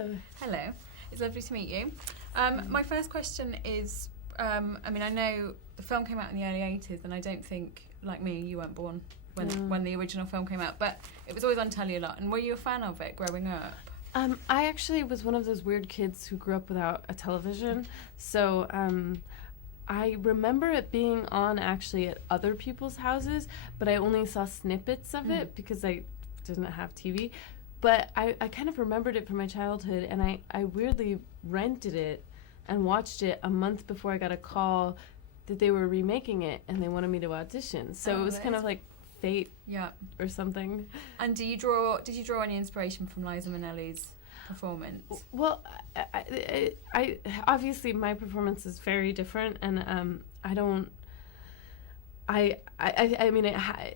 Hello. Hello. It's lovely to meet you. My first question is, I know the film came out in the early 80s, and I don't think, like me, you weren't born when the original film came out, but it was always on telly a lot. And were you a fan of it growing up? I actually was one of those weird kids who grew up without a television, so I remember it being on actually at other people's houses, but I only saw snippets of it because I didn't have TV. But I kind of remembered it from my childhood, and I weirdly rented it and watched it a month before I got a call that they were remaking it, and they wanted me to audition. So it was kind of like fate or something. And did you draw any inspiration from Liza Minnelli's performance? Well, I obviously my performance is very different, and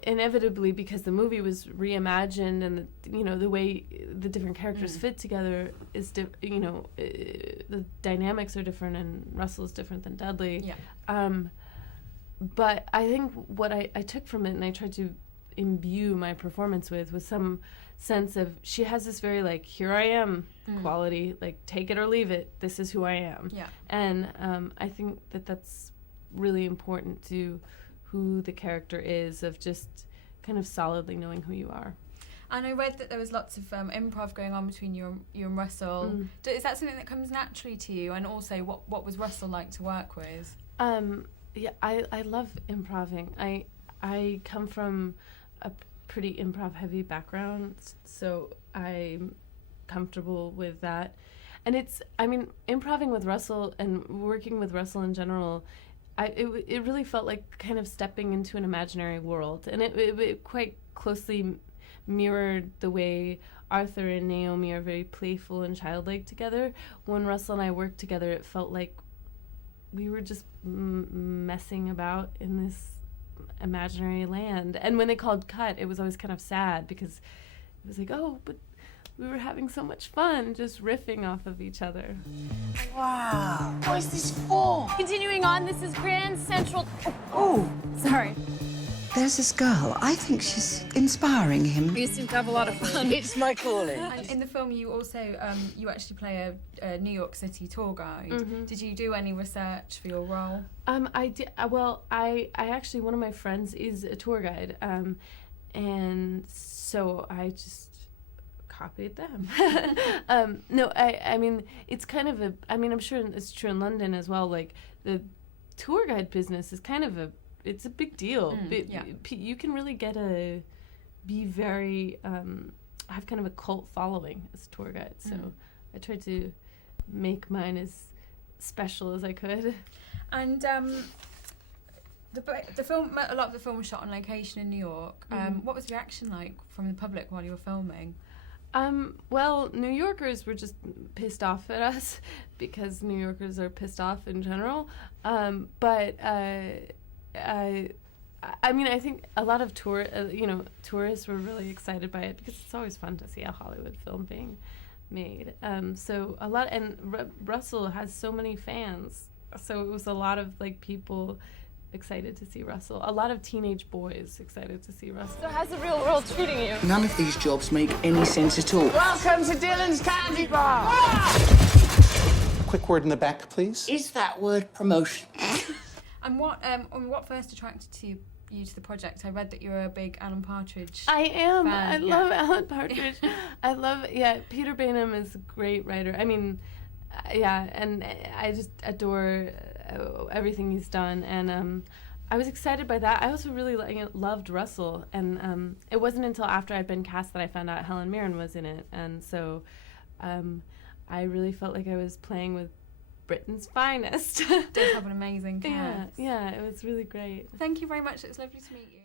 inevitably, because the movie was reimagined, and the way the different characters fit together is the dynamics are different, and Russell's different than Dudley. But I think what I took from it, and I tried to imbue my performance with, was some sense of, she has this very like, here I am quality, like take it or leave it, this is who I am. And I think that's really important to who the character is, of just kind of solidly knowing who you are. And I read that there was lots of improv going on between you and Russell. Is that something that comes naturally to you? And also, what was Russell like to work with? I love improving. I come from a pretty improv-heavy background, so I'm comfortable with that. And improving with Russell and working with Russell in general, it really felt like kind of stepping into an imaginary world, and it quite closely mirrored the way Arthur and Naomi are very playful and childlike together. When Russell and I worked together, it felt like we were just messing about in this imaginary land. And when they called cut, it was always kind of sad, because it was like, oh, but we were having so much fun just riffing off of each other. Wow. What is this for? Continuing on, this is Grand Central. Oh. Sorry. There's this girl. I think she's inspiring him. We seem to have a lot of fun. It's my calling. And in the film, you also you actually play a New York City tour guide. Did you do any research for your role? I did. Well, I actually, one of my friends is a tour guide, and so I just copied them. No, I mean, it's kind of I'm sure it's true in London as well. Like, the tour guide business is kind of it's a big deal. You can really be very, have kind of a cult following as a tour guide. So I tried to make mine as special as I could. And the film, a lot of the film was shot on location in New York. What was the reaction like from the public while you were filming? Well, New Yorkers were just pissed off at us, because New Yorkers are pissed off in general. But I think a lot of tourists were really excited by it, because it's always fun to see a Hollywood film being made. So a lot, and Russell has so many fans, so it was a lot of like people excited to see Russell. A lot of teenage boys excited to see Russell. So how's the real world treating you? None of these jobs make any sense at all. Welcome to Dylan's Candy Bar! A quick word in the back, please. Is that word promotion? And what first attracted you to the project? I read that you're a big Alan Partridge I am. fan. I love Alan Partridge. Peter Bainham is a great writer. And I just adore everything he's done, and I was excited by that. I also really loved Russell, and it wasn't until after I'd been cast that I found out Helen Mirren was in it, and so I really felt like I was playing with Britain's finest. Does have an amazing cast. Yeah, it was really great. Thank you very much. It was lovely to meet you.